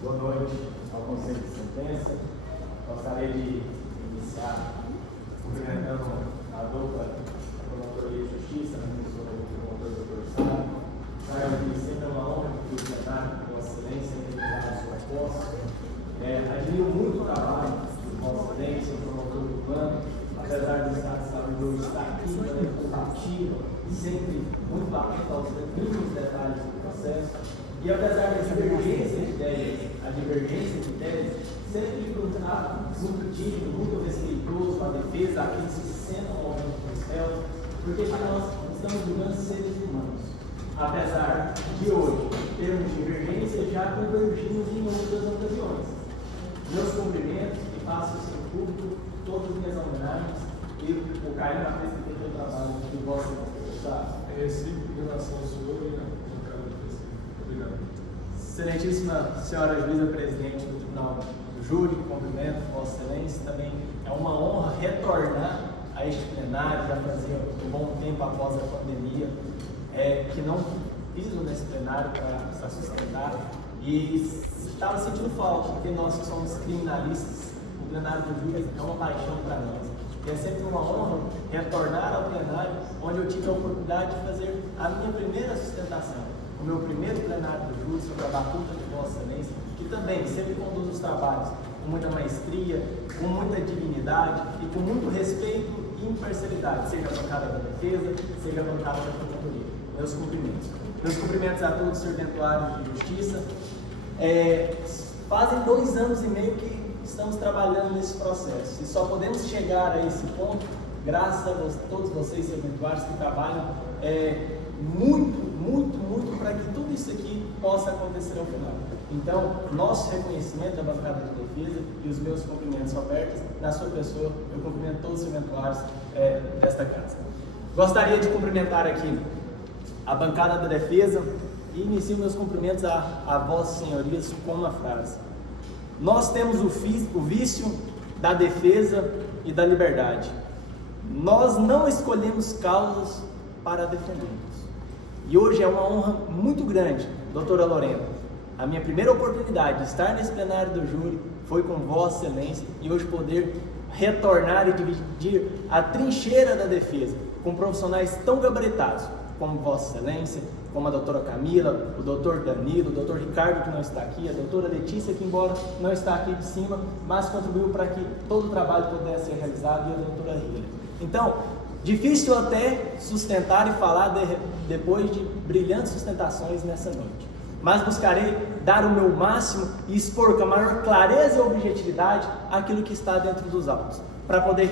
Boa noite ao Conselho de Sentença. Gostaria de iniciar cumprimentando a dupla Promotoria de Justiça, o promotor Dr. Sábio. Sabe que sempre é uma honra que o plenário, com Excelência, representar a sua posse. Admiro muito o trabalho do Vossa Excelência, o promotor do plano, apesar do Estado de Saúde hoje estar aqui de maneira combativa e sempre muito atento aos mínimos detalhes do processo. E apesar da divergência de ideias, sempre com um trato muito digno, muito respeitoso à defesa, àqueles que se sentam ao lado dos réus, porque nós estamos julgando seres humanos. Apesar de hoje termos divergência, já convergimos em outras ocasiões. Meus cumprimentos e faço isso em público, todas as minhas homenagens e o carinho na frente do teu trabalho que você está. É recíproco em relação ao senhor e a bancada do presidente. Obrigado. Excelentíssima senhora juíza presidente do Tribunal do Júri, cumprimento Vossa Excelência. Também é uma honra retornar a este plenário, já fazia um bom tempo após a pandemia, que não piso nesse plenário para sustentar e estava sentindo falta, porque nós que somos criminalistas, o plenário do Júri é uma paixão para nós. E é sempre uma honra retornar ao plenário, onde eu tive a oportunidade de fazer a minha primeira sustentação. O meu primeiro plenário do júri sobre a batuta de Vossa Excelência, que também sempre conduz os trabalhos com muita maestria, com muita dignidade e com muito respeito e imparcialidade, seja a bancada da defesa, seja a bancada da promotoria. Meus cumprimentos. Meus cumprimentos a todos os serventuários de justiça. Fazem 2 anos e meio que estamos trabalhando nesse processo e só podemos chegar a esse ponto graças a todos vocês serventuários que trabalham muito para que tudo isso aqui possa acontecer ao final. Então, nosso reconhecimento da bancada de defesa e os meus cumprimentos abertos, na sua pessoa, eu cumprimento todos os serventuários desta casa. Gostaria de cumprimentar aqui a bancada da defesa e inicio meus cumprimentos a vossas senhorias com uma frase. Nós temos o vício da defesa e da liberdade. Nós não escolhemos causas para defendermos. E hoje é uma honra muito grande, doutora Lorena. A minha primeira oportunidade de estar nesse plenário do júri foi com Vossa Excelência e hoje poder retornar e dividir a trincheira da defesa com profissionais tão gabaritados como Vossa Excelência, como a doutora Camila, o doutor Danilo, o doutor Ricardo, que não está aqui, a doutora Letícia, que embora não está aqui de cima, mas contribuiu para que todo o trabalho pudesse ser realizado, e a doutora Hila. Então, difícil até sustentar e falar depois de brilhantes sustentações nessa noite, mas buscarei dar o meu máximo e expor com a maior clareza e objetividade aquilo que está dentro dos autos, para poder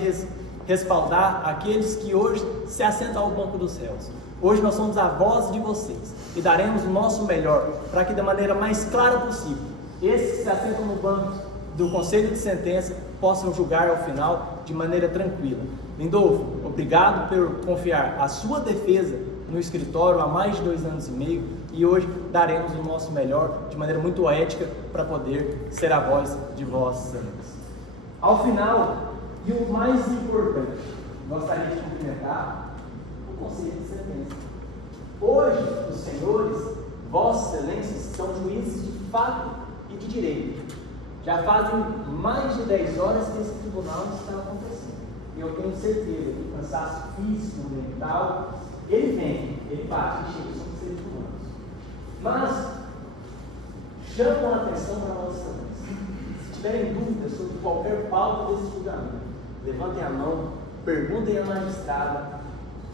respaldar aqueles que hoje se assentam ao banco dos réus. Hoje nós somos a voz de vocês e daremos o nosso melhor para que da maneira mais clara possível, esses que se assentam no banco do Conselho de Sentença possam julgar ao final de maneira tranquila. Lindolfo, obrigado por confiar a sua defesa no escritório há mais de 2 anos e meio e hoje daremos o nosso melhor de maneira muito ética para poder ser a voz de Vossa Excelência. Ao final, e o mais importante, gostaria de cumprimentar o Conselho de Sentença. Hoje, os senhores, Vossa Excelência, são juízes de fato e de direito. Já fazem mais de 10 horas que esse tribunal está acontecendo. E eu tenho certeza que o cansaço físico, mental, ele vem, ele bate e chega sobre seres humanos. Mas, chamam a atenção para Vossa Excelência. Se tiverem dúvidas sobre qualquer pauta desse julgamento, levantem a mão, perguntem à magistrada,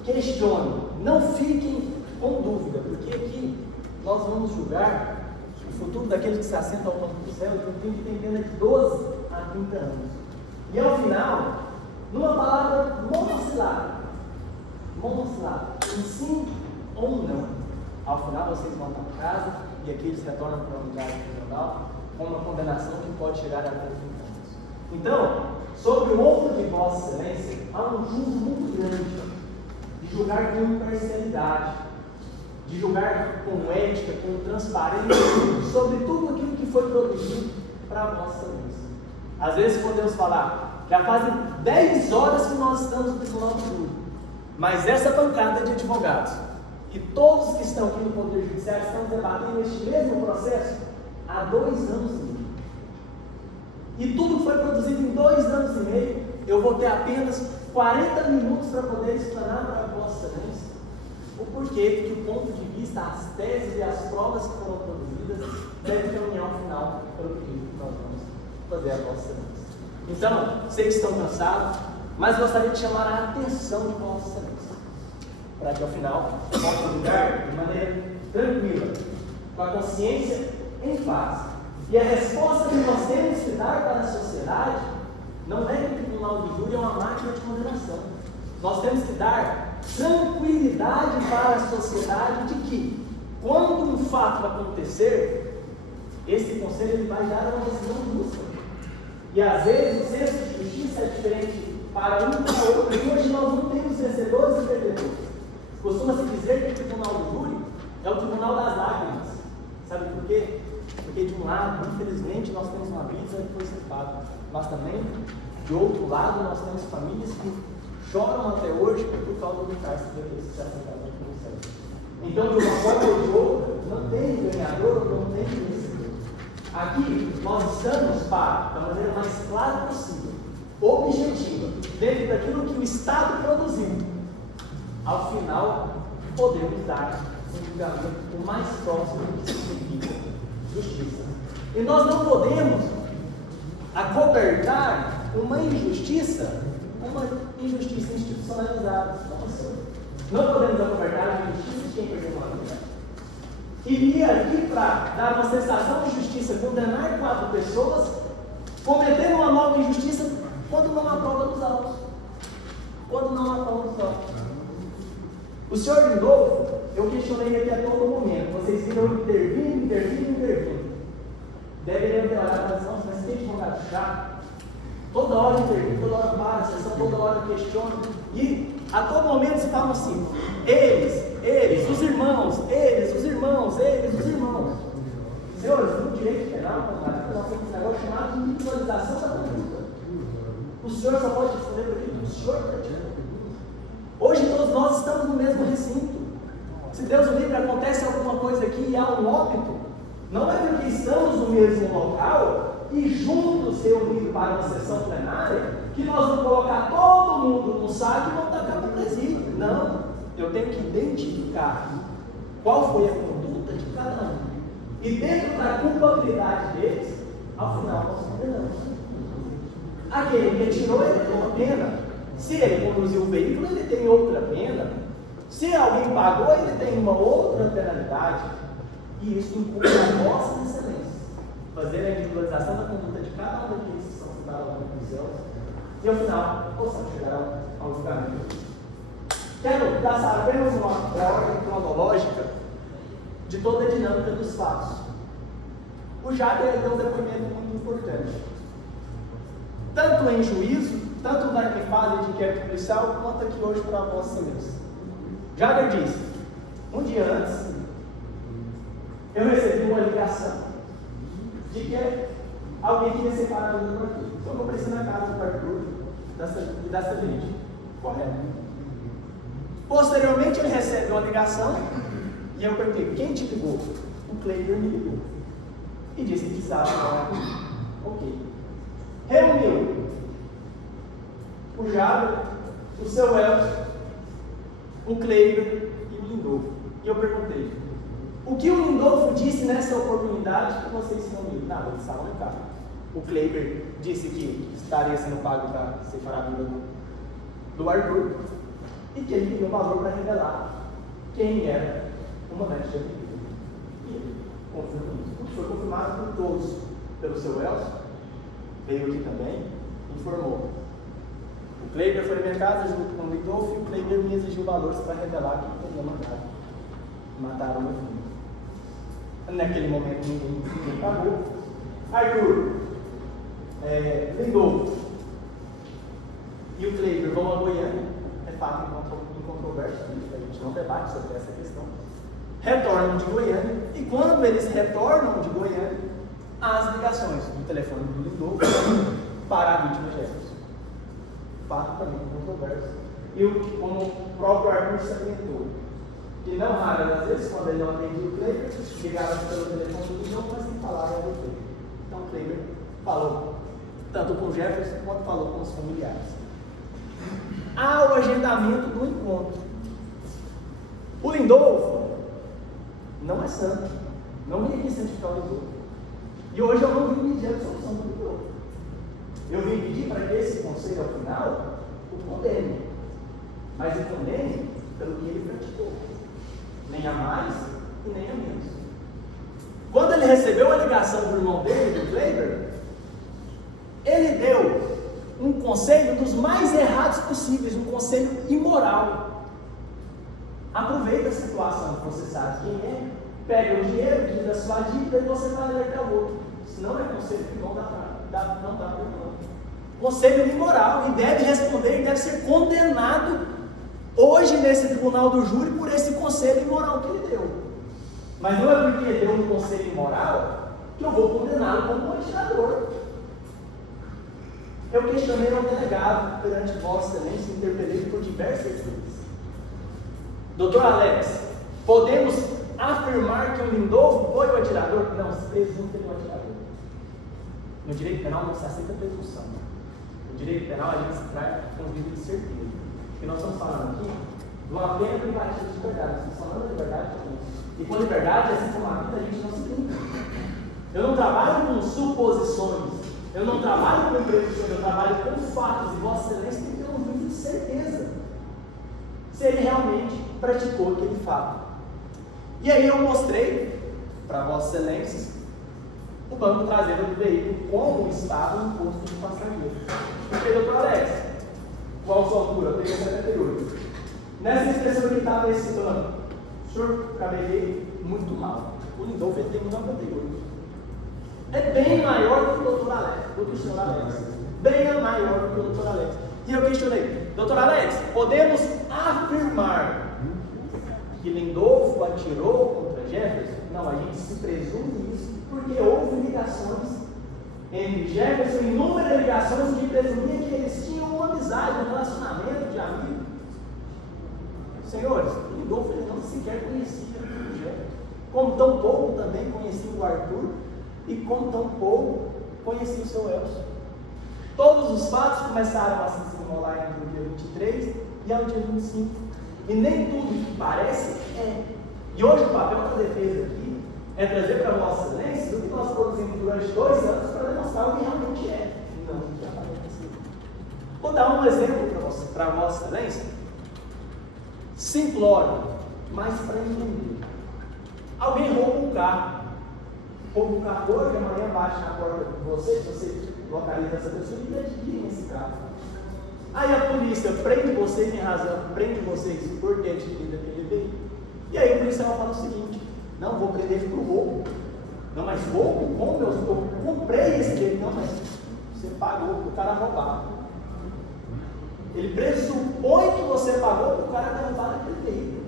questionem, não fiquem com dúvida, porque aqui nós vamos julgar o futuro daqueles que se assentam ao banco do céu, que tem pena de 12 a 30 anos. E ao final, numa palavra monossilábica, sim ou não, ao final vocês vão para casa e aqui eles retornam para a unidade regional com uma condenação que pode chegar a 30 anos. Então, sobre o ombro de Vossa Excelência, há um jugo muito grande de julgar com imparcialidade, de julgar com ética, com transparência, sobre tudo aquilo que foi produzido para Vossa Excelência. Às vezes podemos falar, já fazem 10 horas que nós estamos no Tribunal do Júri, mas essa bancada de advogados e todos que estão aqui no Poder Judiciário estão debatendo este mesmo processo há 2 anos e meio. E tudo que foi produzido em 2 anos e meio, eu vou ter apenas 40 minutos para poder explanar para Vossa Excelência o porquê que o ponto de vista, as teses e as provas que foram produzidas devem caminhar ao final pelo pedido que nós vamos fazer a Vossa Excelência. Então, sei que estão cansados, mas gostaria de chamar a atenção de Vossa Excelência, para que ao final possam lidar de maneira tranquila, com a consciência em paz. E a resposta que nós temos que dar para a sociedade não é que o tribunal de júri é uma máquina de condenação. Nós temos que dar tranquilidade para a sociedade de que, quando um fato acontecer, esse conselho ele vai dar uma decisão justa. E às vezes o senso de justiça é diferente para um e para outro, e hoje nós não temos vencedores e perdedores. Costuma-se dizer que o tribunal do júri é o tribunal das lágrimas. Sabe por quê? Porque de um lado, infelizmente, nós temos uma vida que foi ceifada, mas também, de outro lado, nós temos famílias que choram até hoje por causa do cárcere daqueles que se aceitaram aqui no céu. Então, de uma forma ou de outra, não tem ganhador ou não tem vencedor. Aqui, nós estamos para, da maneira mais clara possível, objetiva, dentro daquilo que o Estado produziu. Ao final, podemos dar um julgamento o mais próximo que significa justiça. E nós não podemos acobertar uma injustiça institucionalizada. Não podemos acobertar a injustiça de quem perdeu uma vida. Iria aqui para dar uma sensação de justiça, condenar 4 pessoas, cometer uma nova injustiça quando não há prova dos autos. Quando não há prova dos autos. O senhor Lindolfo, eu questionei aqui a todo momento. Vocês viram intervindo. Deveriam ter olhado para nós, mas tem advogado chato. Toda hora intervém, toda hora para a sessão, toda hora questiona. E a todo momento se falam assim: eles, os irmãos. Senhores, no direito penal, nós temos um negócio chamado de individualização da conduta. O senhor só pode responder por aquilo que o senhor pratica. Hoje todos nós estamos no mesmo recinto. Se Deus o livre, acontece alguma coisa aqui e há um óbito, não é porque estamos no mesmo local e juntos reunidos para uma sessão plenária que nós vamos colocar todo mundo no saco e vamos tacar para o presídio. Não, eu tenho que identificar qual foi a conduta de cada um. E dentro da culpabilidade deles, ao final nós condenamos. Aquele que tirou, ele tem uma pena. Se ele conduziu o veículo, ele tem outra pena. Se alguém pagou, ele tem uma outra penalidade. E isso inclui a nossa excelência. Fazer a individualização da conduta de cada um daqueles que são citados lá nos céus. E ao final, possamos chegar ao julgamento. Quero traçar apenas uma ordem cronológica de toda a dinâmica dos fatos. O Jader deu um depoimento muito importante. Tanto em juízo, tanto na fase de inquérito policial, quanto aqui hoje para a Vossa Excelência. Jader disse: um dia antes, eu recebi uma ligação de que alguém queria separar do meu Arthur. Então eu comecei na casa do Arthur e da Celeste. Correto? Posteriormente, ele recebe uma ligação e eu perguntei: quem te ligou? O Cleiber me ligou e disse que precisava falar comigo. Ok. Reuniu o Jader, o seu Elcio, o Cleiber e o Lindolfo. E eu perguntei: o que o Lindolfo disse nessa oportunidade que vocês não viram? Nada, eles estavam no carro. O Cleiber disse que estaria sendo pago para separar a vida do Arthur e que ele tinha um valor para revelar quem era o mandante de vida. E ele confirmou isso. O que foi confirmado por todos, pelo seu Elcio, veio aqui também, informou. O Cleiber foi na minha casa junto com o Lindolfo e o Cleiber me exigiu valores para revelar quem teria matado. Mataram o meu filho. Naquele momento ninguém pagou. Arthur, Lindolfo e o Cleiber vão a Goiânia. É fato incontroverso, a gente não debate sobre essa questão. Retornam de Goiânia e quando eles retornam de Goiânia, há as ligações do telefone do Lindolfo para a vítima Jefferson. Fato também controverso. E como o próprio Arthur salientou, que não raras das vezes, quando ele não atendia o Cleiber, ligava pelo telefone do Lindolfo, mas quem falava era o Kleber falou, tanto com o Jefferson quanto falou com os familiares. Há o agendamento do encontro. O Lindolfo não é santo, não vim aqui santificar o Lindolfo. E hoje eu não vim pedir a absolução do Lindolfo. Eu vim pedir para que esse conselho, ao final, o condene. Mas o condene pelo que ele praticou. Nem a mais e nem a menos. Quando ele recebeu a ligação do irmão dele, do Kleber, ele deu um conselho dos mais errados possíveis, um conselho imoral. Aproveita a situação que você sabe quem é, pega o dinheiro, tira a sua dívida e você vai alertar o outro. Senão é conselho que não dá para irmão. Conselho imoral, e deve responder, e deve ser condenado hoje nesse tribunal do júri por esse conselho imoral que ele deu. Mas não é porque deu um conselho imoral que eu vou condená-lo como um atirador. Eu questionei ao delegado perante Vossa Excelência, interpelei por diversas vezes. Doutor Alex, podemos afirmar que o Lindolfo foi o atirador? Não, se presume que ele é o atirador. No direito penal não se aceita presunção. No direito penal a gente se traz com um nível de certeza. Porque nós estamos falando aqui de uma pena privativa de liberdade. Nós estamos falando de liberdade também. E com liberdade, assim como a vida, a gente não se brinca. Eu não trabalho com suposições. Eu não trabalho com presunções. Eu trabalho com fatos. E Vossa Excelência tem que ter um nível de certeza se ele realmente praticou aquele fato. E aí eu mostrei para Vossa Excelência o banco traseiro do veículo, como estava no posto de passageiro. Porque, doutor Alex, qual a sua altura? Eu tenho 78. Nessa inspeção que estava esse banco, o senhor cabeleia muito mal. O Lindolfo tem 98. É bem maior do que o doutor Alex, do que o senhor Alex. Bem maior do que o doutor Alex. E eu questionei, doutor Alex, podemos afirmar que Lindolfo atirou contra Jefferson? Não, a gente se presume isso porque houve ligações entre Jefferson, inúmeras ligações que presumia que eles tinham uma amizade, um relacionamento de amigo. Senhores, Lindolfo ele não sequer conhecia o Jefferson, como tão pouco também conhecia o Arthur e como tão pouco conhecia o seu Elcio. Todos os fatos começaram a se desenrolar entre o dia 23 e ao dia 25. E nem tudo que parece é. E hoje o papel da defesa aqui é trazer para a Vossa Excelência o que nós produzimos durante 2 anos para demonstrar o que realmente é. Não, já aparece. Vou dar um exemplo para Vossa Excelência. Simplório, mas para entender. Alguém rouba um carro. Rouba um carro hoje, amanhã bate na porta de você localiza essa pessoa e adquire esse carro. Aí a polícia prende vocês em razão, prende vocês por ter adquirido aquele veículo. E aí o policial fala o seguinte: não, vou prender ele por roubo. Não, mas roubo? Como eu comprei esse veículo? Não, mas você pagou para o cara roubar. Ele pressupõe que você pagou para o cara derrubar aquele veículo.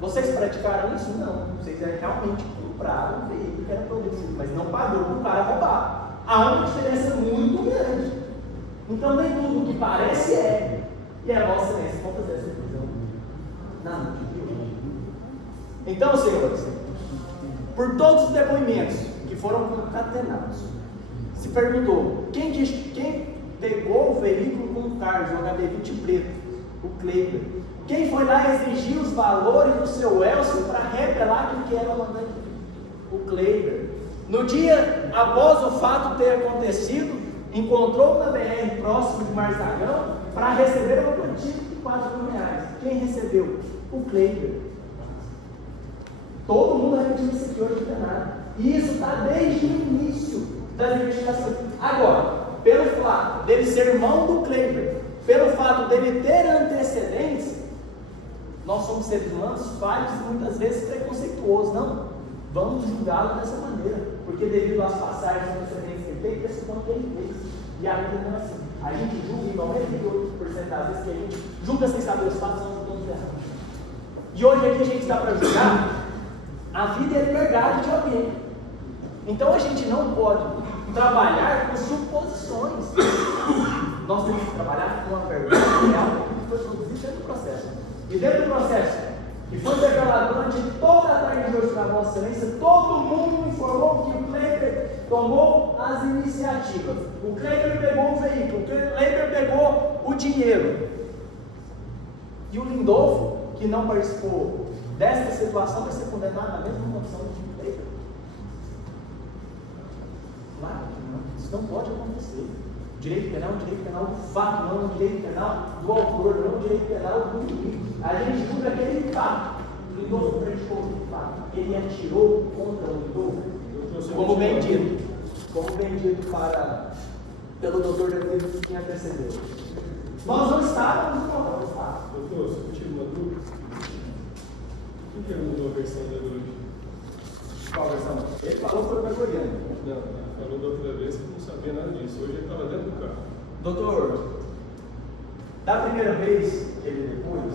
Vocês praticaram isso? Não. Vocês realmente compraram um veículo que era produzido, mas não pagou para o cara roubar. Há uma diferença muito grande. Então nem tudo que parece é. E a Vossa Excelência pode fazer essa decisão na noite de hoje. Então, senhores, por todos os depoimentos que foram concatenados, se perguntou quem pegou o veículo com o carro, o HB20 preto, o Kleber. Quem foi lá exigir os valores do seu Elcio para revelar que era o mandante? O Kleber. No dia após o fato ter acontecido, encontrou na BR próximo de Marzagão para receber uma quantia de R$4.000. Quem recebeu? O Kleber. Todo mundo repetiu isso aqui hoje no plenário. E isso está desde o início das investigações. Agora, pelo fato dele ser irmão do Kleber, pelo fato dele ter antecedentes, nós somos seres humanos falhos e muitas vezes preconceituosos. Não, vamos julgá-lo dessa maneira, porque devido às passagens e antecedentes que ele tem, pressupõe que ele fez. E a vida não é assim. A gente julga em 98% das vezes que a gente julga sem saber os fatos, nós julgamos errados. E hoje aqui a gente está para julgar a vida e a liberdade de alguém. Então a gente não pode trabalhar com suposições. Nós temos que trabalhar com a verdade real que foi produzida dentro do processo. E dentro do processo, que foi declarado durante toda a tarde de hoje para a Vossa Excelência, todo mundo informou que o Kleber tomou as iniciativas. O Kleber pegou o veículo, o Kleber pegou o dinheiro. E o Lindolfo, que não participou desta situação, vai ser condenado na mesma condição do Kleber. Claro que não, isso não pode acontecer. Direito penal é um direito penal do fato, não é um direito penal do autor, não é um direito penal do inimigo. A gente julga aquele fato. O Lindolfo praticou aquele fato. Ele atirou contra o Lindolfo. Como bem dito pelo doutor David que antecedeu. Nós não estávamos no local do fato. Doutor, se eu tive uma dúvida, o que mudou a versão dele hoje? Qual versão? Ele falou que foi para Goiânia. Não, falou da outra vez que não sabia nada disso. Hoje ele estava dentro do carro. Doutor, da primeira vez que ele depois,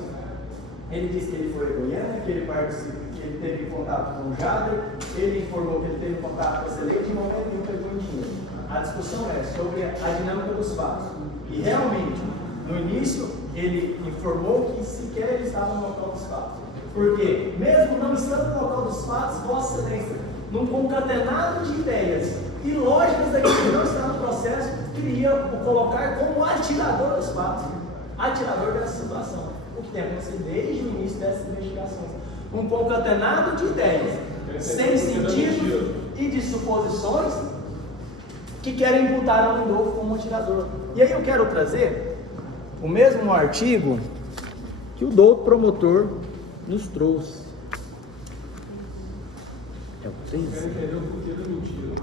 ele disse que ele foi a Goiânia, que ele teve contato com o Jader, ele informou que ele teve contato com a Celeste e em momento nenhum pegou em dinheiro. A discussão é sobre a dinâmica dos fatos. E realmente, no início, ele informou que sequer ele estava no local dos fatos. Porque, mesmo não estando no local dos fatos, Vossa Excelência, num concatenado de ideias e lógicas daquilo que não está no processo, queria o colocar como atirador dos fatos, atirador dessa situação. O que tem acontecido desde o início dessas investigações. Um concatenado de ideias, sem sentido e de suposições que querem imputar ao Lindolfo como atirador. E aí eu quero trazer o mesmo artigo que o doutor promotor nos trouxe. É o 3? Eu quero entender o porquê da mentira.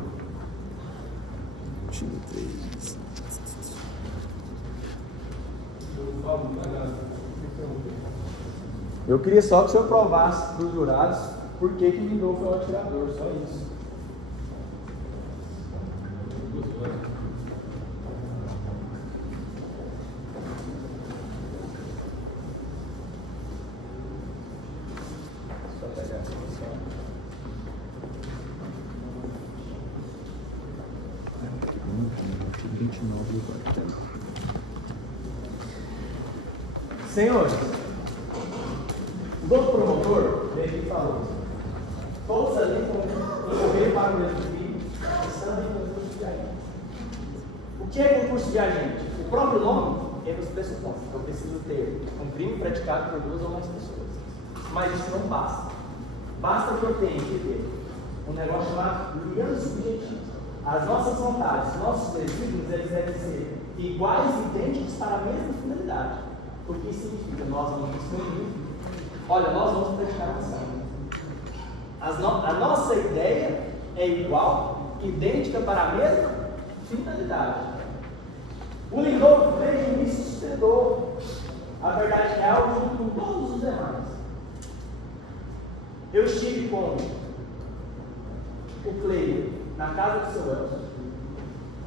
Artigo 3. Eu não falo mais nada. Eu queria só que o senhor provasse para os jurados por que o Lindolfo é um atirador, só isso. Só pegar essa questão. Artigo 29 do Senhores, o doutor promotor veio aqui e falou: todos ali concorrer para o mesmo fim, estando em concurso de agente. O que é concurso de agente? O próprio nome é nos pressupostos. Eu preciso ter um crime praticado por 2 ou mais pessoas. Mas isso não basta. Basta que eu tenha que ter um negócio chamado liames subjetivos. As nossas vontades, os nossos desígnios, eles devem ser iguais e idênticos para a mesma finalidade. O que significa? Nós vamos discutir. Olha, nós vamos praticar a ação. A nossa ideia é igual, idêntica para a mesma finalidade. O Lindolfo, desde o início, sustentou a verdade real junto com todos os demais. Eu estive com o Kleber na casa do seu Elson.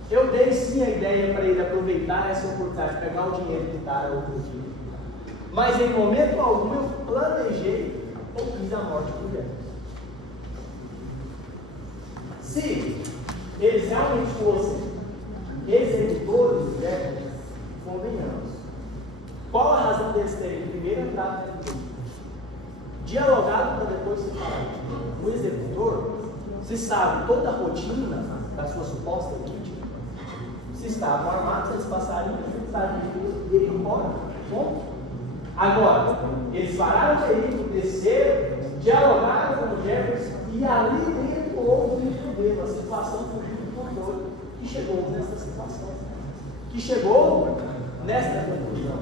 Eu dei sim a ideia para ele aproveitar essa oportunidade de pegar o dinheiro e quitar a outro dia. Mas em momento algum eu planejei ou fiz a morte do Jefferson. Se eles realmente fossem executores do Jefferson, convenhamos. Qual a razão deles terem primeiro entrado dentro do grupo? Dialogado para depois se falar. O executor, se sabe toda a rotina da sua suposta vítima, se estavam armados, eles passariam e iriam embora. Bom? Agora, eles pararam o veículo, desceram, dialogaram com o Jefferson e ali dentro houve um problema, a situação fugiu do controle, que chegou nessa situação, que chegou nesta conclusão.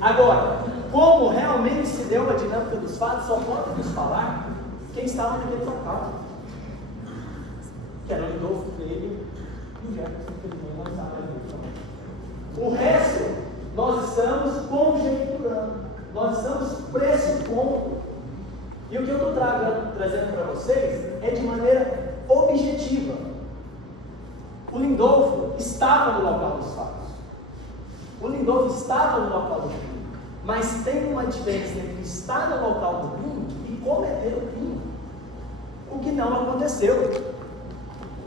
Agora, como realmente se deu a dinâmica dos fatos, só pode nos falar quem estava naquele local, que era o Lindolfo, ele e o Jefferson, que ele não estava ali. O resto, nós estamos conjecturando, nós estamos pressupondo. E o que eu estou trazendo para vocês é de maneira objetiva. O Lindolfo estava no local dos fatos. O Lindolfo estava no local do crime. Mas tem uma diferença entre estar no local do crime e cometer o crime. O que não aconteceu.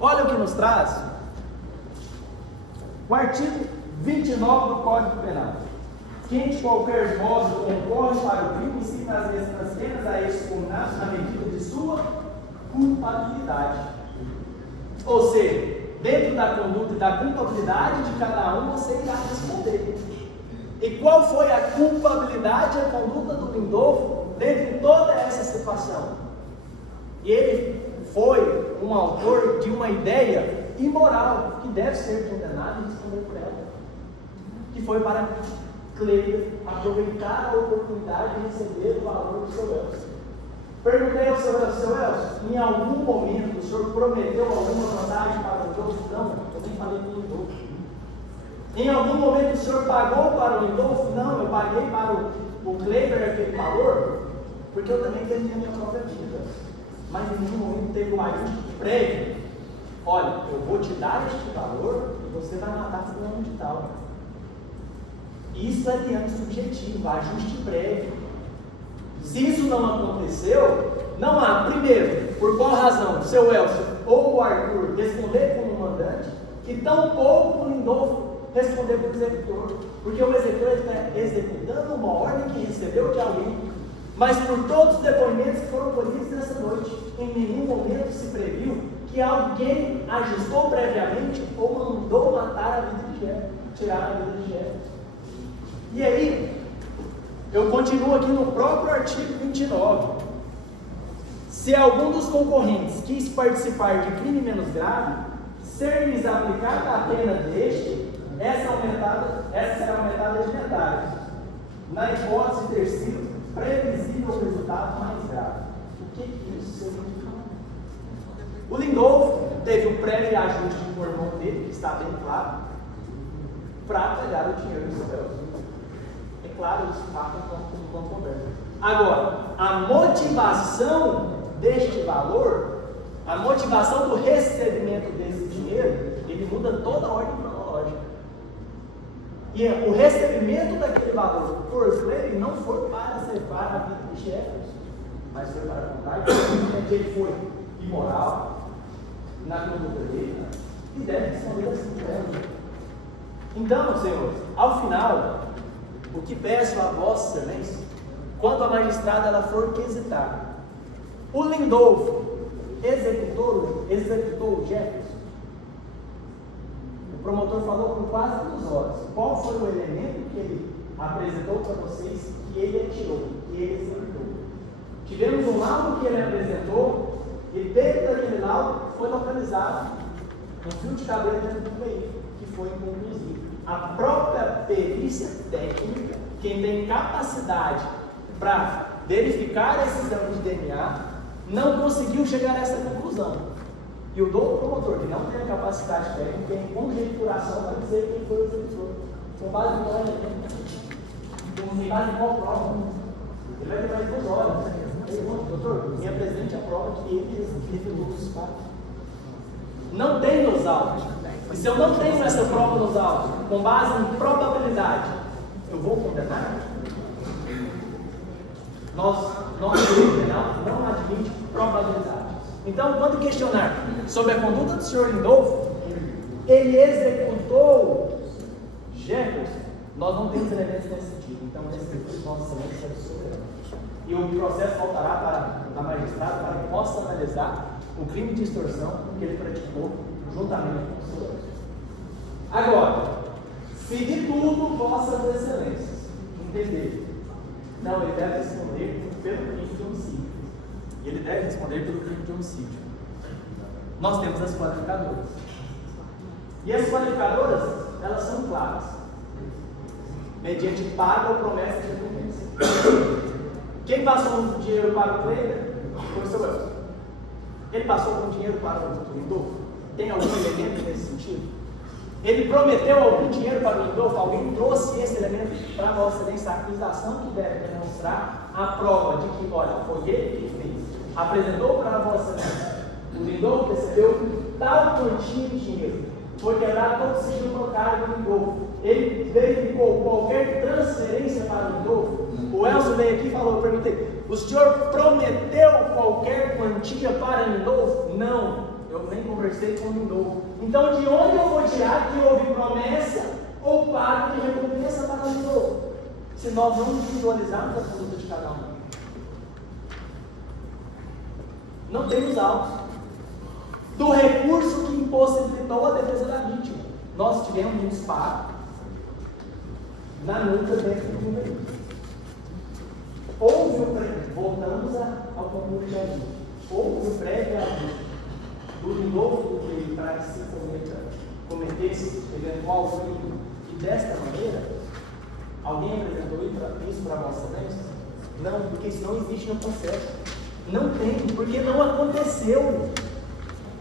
Olha o que nos traz o artigo 29 do Código Penal. Quem de qualquer modo concorre para o crime se trazer as penas a esse condenado na medida de sua culpabilidade. Ou seja, dentro da conduta e da culpabilidade de cada um, você irá responder. E qual foi a culpabilidade e a conduta do Lindolfo dentro de toda essa situação? E ele foi um autor de uma ideia imoral que deve ser condenada e responder por ela, que foi para Kleber aproveitar a oportunidade de receber o valor do seu Elcio. Perguntei ao seu Elcio, em algum momento o senhor prometeu alguma vantagem para o Lindolfo? Não, eu nem falei com o Lindolfo. Em algum momento o senhor pagou para o Lindolfo? Não, eu paguei para o Kleber aquele valor, porque eu também tenho a minha própria vida. Mas em nenhum momento teve um ajuste prévio. Olha, eu vou te dar este valor e você vai matar fulano de tal. Isso é aliança subjetiva, ajuste prévio. Se isso não aconteceu, não há, primeiro, por qual razão, o seu Elcio ou o Arthur responder como mandante, e tampouco o Lindolfo responder para o executor, porque o executor está executando uma ordem que recebeu de alguém, mas por todos os depoimentos que foram colhidos nessa noite, em nenhum momento se previu que alguém ajustou previamente ou mandou matar a vida de Jefferson, tirar a vida de Jefferson. E aí, eu continuo aqui no próprio artigo 29. Se algum dos concorrentes quis participar de crime menos grave, ser-lhes aplicada a pena deste, essa será aumentada de metade, na hipótese de ter sido previsível o resultado mais grave. O que isso significa? O Lindolfo teve um prévio ajuste com o irmão dele, que está bem claro, para pegar o dinheiro do seu Elcio. É claro, isso está com conversa. Agora, a motivação deste valor, a motivação do recebimento desse dinheiro, ele muda toda a ordem cronológica. E o recebimento daquele valor por Kleber não foi para salvar a vida de Jefferson, mas foi para contar que ele foi imoral na conduta dele e deve responder assim por ela. Então, senhores, ao final, o que peço a vossa excelência, quando a magistrada ela for quesitar, o Lindolfo executou o Jefferson. O promotor falou por quase 2 horas. Qual foi o elemento que ele apresentou para vocês que ele atirou, que ele executou? Tivemos um laudo que ele apresentou e dentro daquele laudo foi localizado um fio de cabelo dentro do veículo, que foi inconclusivo. A própria perícia técnica, quem tem capacidade para verificar esse exame de DNA, não conseguiu chegar a essa conclusão. E o doutor promotor, que não tem a capacidade técnica, tem conjecturação para dizer quem foi o executor. Com base em qual elemento? Com base em qual prova? Ele vai ter mais 2 horas. Doutor, me apresente a prova que ele revelou os fatos. Não tem nos autos. E se eu não tenho essa prova nos autos, com base em probabilidade, eu vou condenar? Nosso direito penal não admite probabilidade. Então, quando questionar sobre a conduta do senhor Lindolfo, ele executou Jefferson, nós não temos elementos nesse sentido. Então, esse recurso nosso excelência é soberano. E o processo voltará para a magistrada para que possa analisar o crime de extorsão que ele praticou juntamente com o senhor. Agora, se de tudo vossas excelências entender, não, ele deve responder pelo crime de homicídio. Ele deve responder pelo crime de homicídio. Nós temos as qualificadoras. E as qualificadoras, elas são claras. Mediante paga ou promessa de recompensa. Quem passou o dinheiro para o Kleber foi o seu Elcio. Ele passou com dinheiro para o Lindolfo? Tem algum elemento nesse sentido? Ele prometeu algum dinheiro para o Lindolfo? Alguém trouxe esse elemento para a Vossa Excelência? A acusação que deve demonstrar a prova de que, olha, foi ele que fez. Apresentou para a Vossa Excelência. O Lindolfo recebeu tal quantia de dinheiro. Foi quebrado todo o sigilo bancário do Lindolfo. Ele verificou qualquer transferência para o Lindolfo. O Elcio veio aqui e falou, eu perguntei, o senhor prometeu qualquer quantia para Lindolfo? Não, eu nem conversei com o Lindolfo. Então, de onde eu vou tirar que houve promessa ou pago de recompensa para Lindolfo? Se nós não individualizarmos a conduta de cada um. Não temos autos. Do recurso que nós tivemos um disparo na nuca dentro do veículo. Houve o prévio, voltamos ao concurso de ajuda. Houve o prévio ajuda do Lindolfo do veículo para que se cometesse eventual crime. E desta maneira, alguém apresentou isso para Vossa Excelência? Não, porque isso não existe no processo. Não tem, porque não aconteceu.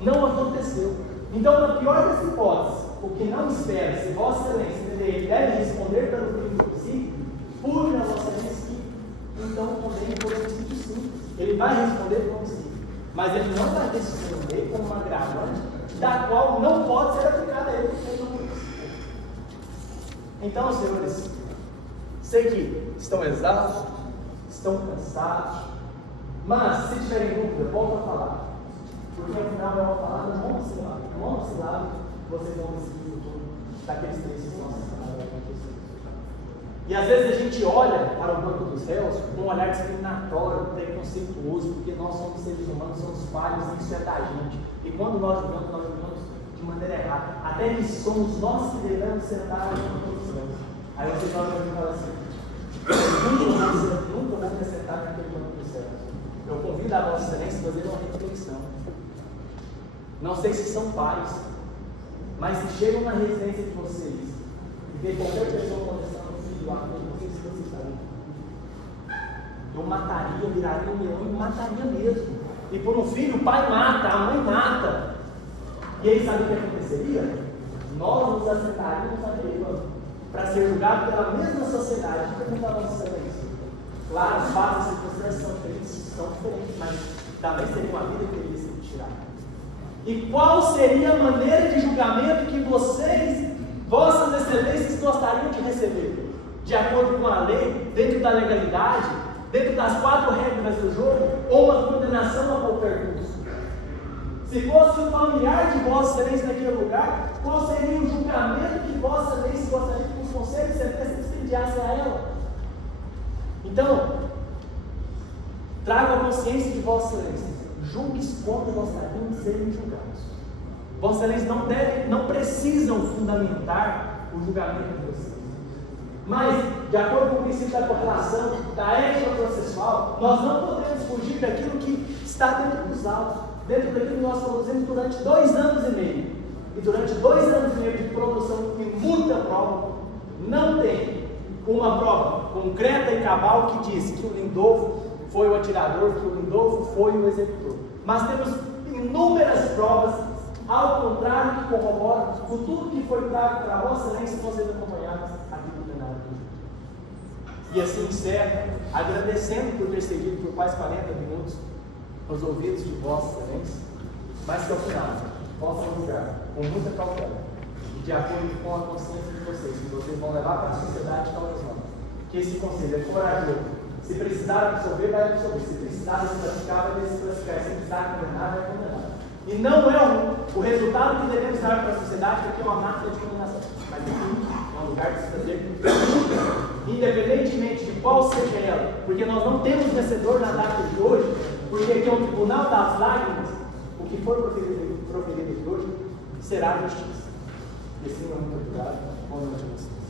Não aconteceu. Então, na pior das hipóteses, o que não espera, se Vossa Excelência entender, deve responder pelo crime do homicídio, pune a Vossa Excelência que então condene por homicídio simples. Ele vai responder por homicídio, mas ele não vai responder com uma agravante da qual não pode ser aplicada a ele porque não homicídio. Então, senhores, sei que estão exaustos, estão cansados, mas se tiverem dúvida, volta a falar. Porque no final eu vou falar no monossilábico, vocês vão decidir o futuro daqueles três que estão assassinados. E às vezes a gente olha para o banco dos réus com um olhar discriminatório, preconceituoso, porque nós somos seres humanos, somos falhos, e isso é da gente. E quando nós julgamos de maneira errada. Até que somos nós que devemos sentar no banco dos réus. Aí vocês olham para mim e falam assim: nunca vou me sentar naquele banco dos réus. Eu convido a Vossa Excelência a fazer uma reflexão. Não sei se são pais, mas se chegam na residência de vocês e vê qualquer pessoa começando um filho lá, não sei se vocês sabem. Eu mataria, viraria um leão e mataria mesmo. E por um filho, o pai mata, a mãe mata. E aí sabe o que aconteceria? Nós nos assentaríamos naquele banco para ser julgados pela mesma sociedade. Pergunta a Vossa Excelência. Claro, os fatos e circunstâncias são diferentes, mas também seria uma vida que deveria ser tirada. E qual seria a maneira de julgamento que vocês, Vossas Excelências, gostariam de receber? De acordo com a lei, dentro da legalidade, dentro das 4 regras do jogo, ou uma condenação a qualquer custo? Se fosse um familiar de Vossa Excelência naquele lugar, qual seria o julgamento que Vossa Excelência gostaria que o Conselho de Sentença expediasse a ela? Então, trago a consciência de Vossa Excelência. Julgue como gostariam de serem julgados. Vossa Excelência não precisam fundamentar o julgamento de vocês. Mas, de acordo com o princípio da correlação, da ética processual, nós não podemos fugir daquilo que está dentro dos autos, dentro daquilo que nós produzimos durante 2 anos e meio. E durante 2 anos e meio de produção e muita prova, não tem uma prova concreta e cabal que diz que o Lindolfo foi o atirador, que o Lindolfo foi o executor. Mas temos inúmeras provas, ao contrário, que corroboram com tudo que foi trago para a Vossa Excelência, vocês acompanharam aqui no plenário. E assim encerro, agradecendo por ter seguido por quase 40 minutos os ouvidos de Vossa Excelência, mas que ao final possam julgar com muita cautela e de acordo com a consciência de vocês, que vocês vão levar para a sociedade que elas vão. Que esse conselho é corajoso. Se precisar absorver, vai absorver. Se precisar desclassificar, vai desclassificar. Se precisar condenar, vai condenar. E não é o resultado que devemos dar para a sociedade, porque é uma máquina de condenação. Mas enfim, é um lugar de se fazer, independentemente de qual seja ela, porque nós não temos vencedor na data de hoje, porque aqui é o tribunal das lágrimas, o que for proferido de hoje será a justiça. E assim, muito obrigado. Boa noite a vocês.